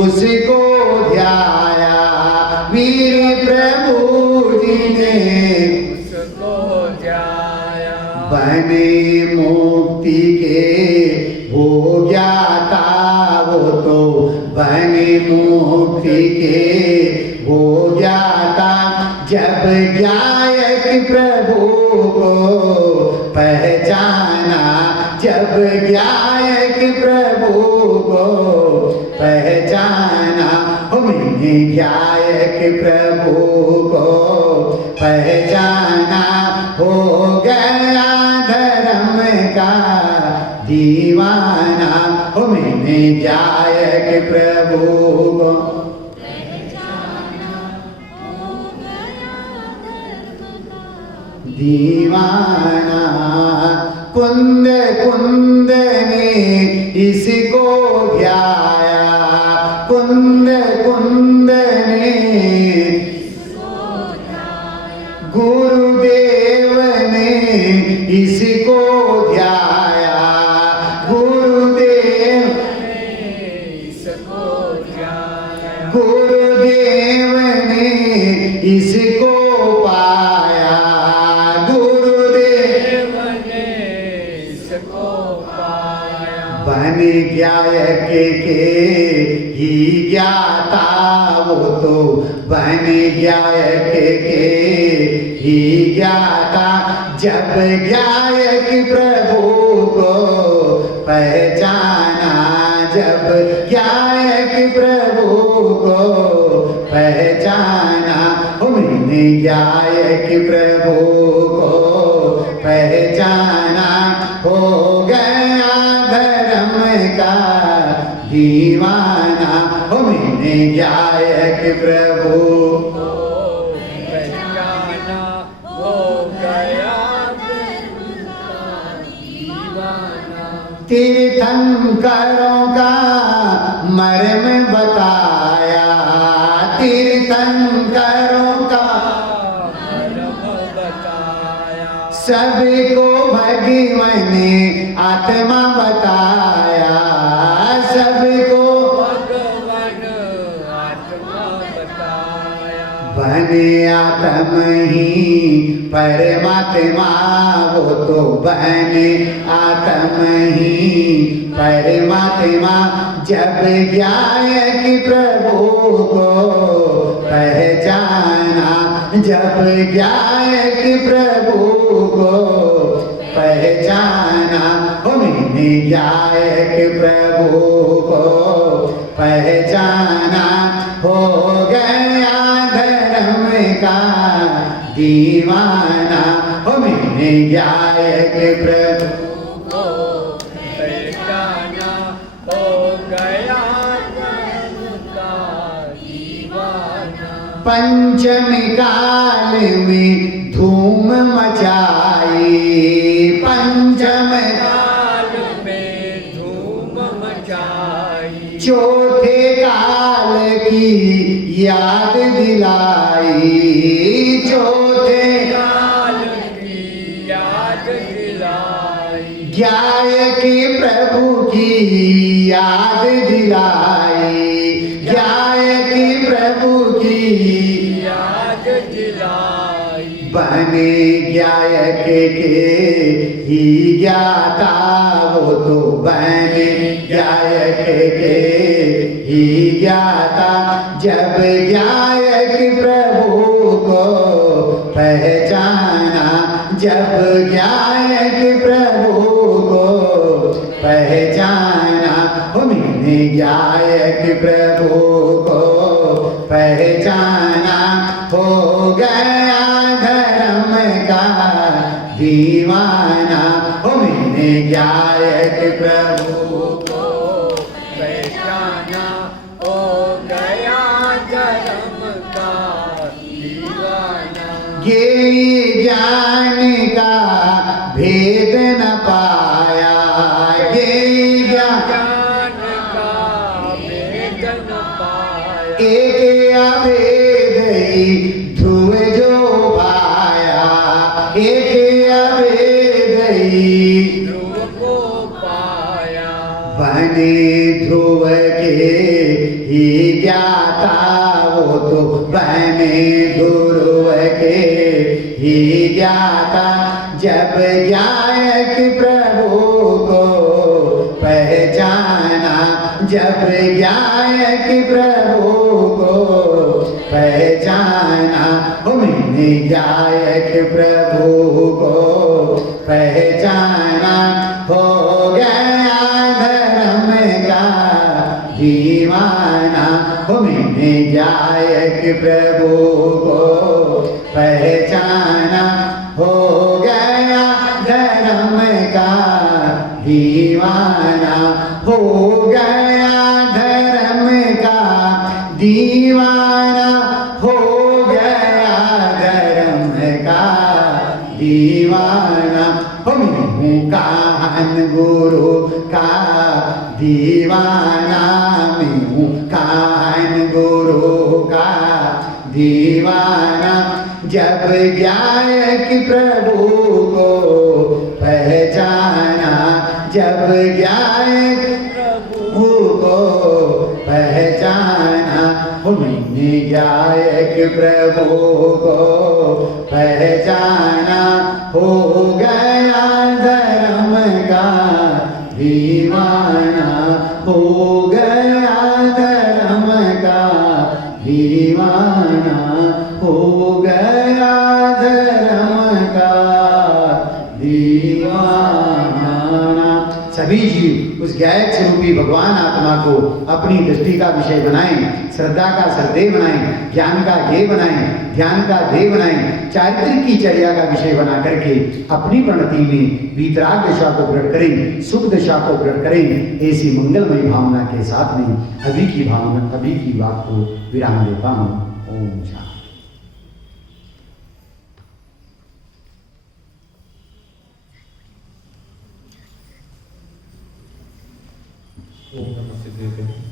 उसको ध्याया, वीर प्रभु जी ने उसको ध्याया। बने मुक्ति के हो गया था वो तो, बने मुक्ति के हो गया था, जब गायक प्रभु को पहचाना, जब गायक प्रभु को पहचाना। हो मैंने गायक प्रभु को पहचाना, हो गया धर्म का दीवाना। हो मैंने गायक प्रभु को दीवाना। कुंद कुंद ने इसको ध्याया, कुंद कुंद ने गुरुदेव ने इसको ध्याया, गुरुदेव इसको ध्याया, गुरुदेव ने इसको पाया, गुरुदेव ने इसको पाया। बन गायक के ही ज्ञाता वो तो, बन गायक के ही ज्ञाता, जब गायक प्रभु को पहचाना, जब गायक प्रभु को पहचाना। हो मैंने गायक प्रभु को पहचाना, हो गया धर्म का दीवाना। हो मैंने गायक प्रभु पहचाना, हो गया धर्म का दीवाना। तीर्थंकरों का मर्म बताया, तीर्थंकरों का मर्म बताया, सबको भगवान ने आत्मा बताया, सबको भगवान आत्मा बताया। बने आत्म ही परमात्मा वो तो, बने आत्म ही परमात्मा, जब गायक प्रभु को पहचाना, जब गायक प्रभु को पहचाना। हो मैंने गायक प्रभु को पहचाना, हो का दीवाना हो मैंने गायक प्रभु को पहचाना, हो गया धर्म का दीवाना। पंचमी काल में धूम मचाई, पंचम काल में धूम मचाई, चौथे काल की याद दिलाई, चौथे काल की याद दिलाई, गायक प्रभु की याद दिलाई, गायक प्रभु की याद दिलाई। बने गायक के ही ज्ञाता, वो तो बने गायक के ही ज्ञाता, जब गायक प्रभु को पहचाना, जब गायक प्रभु को पहचाना, हो मैंने गायक प्रभु को पहचाना, हो गया धर्म का दीवाना, हो मैंने गायक प्रभु को पहचाना, हो गया धर्म का दीवाना। ये ज्ञान का भेद न पाया, ये ज्ञान ज्ञान का भेद न पाया, एक अभेद ही ध्रुव जो पाया, एक अभेद ही ध्रुव को पाया। बने ध्रुव के ही ज्ञाता, वो तो बने ध्रुव के ही ज्ञाता, जब गायक प्रभु को पहचाना, जब गायक प्रभु को पहचाना, हो मैंने गायक प्रभु को पहचाना, हो गया धर्म का दीवाना, हो मैंने गायक प्रभु को पहचाना, हो गया धर्म का दीवाना, हो गया धर्म का दीवाना, हो गया धर्म का दीवाना, हो मैं हूँ काहन गुरु का दीवाना, मैं हूँ काहन गुरु का दीवाना, जब गायक प्रभु को पहचाना, जब गायक प्रभु को पहचाना, हो मैंने गायक प्रभु को पहचाना, हो गया धर्म का दीवाना, हो गया धर्म का दीवाना, हो गया धर्म का दीवाना। सभी जीव उस गायक स्वरूपी भगवान आत्मा को अपनी दृष्टि का विषय बनाएं, श्रद्धा का श्रद्धेय बनाएं, ज्ञान का ध्येय बनाएं, ध्यान का ध्येय बनाएं, चारित्रिक की चर्या का विषय बना करके अपनी प्रणति में वीतराग दशा को प्रकट करें, सुख दशा को प्रकट करें। ऐसी मंगलमयी भावना के साथ में अभी की भावना, अभी की बात को विराम देता हूँ। ओम शांति। ओम नमः सिद्धेश्वराय।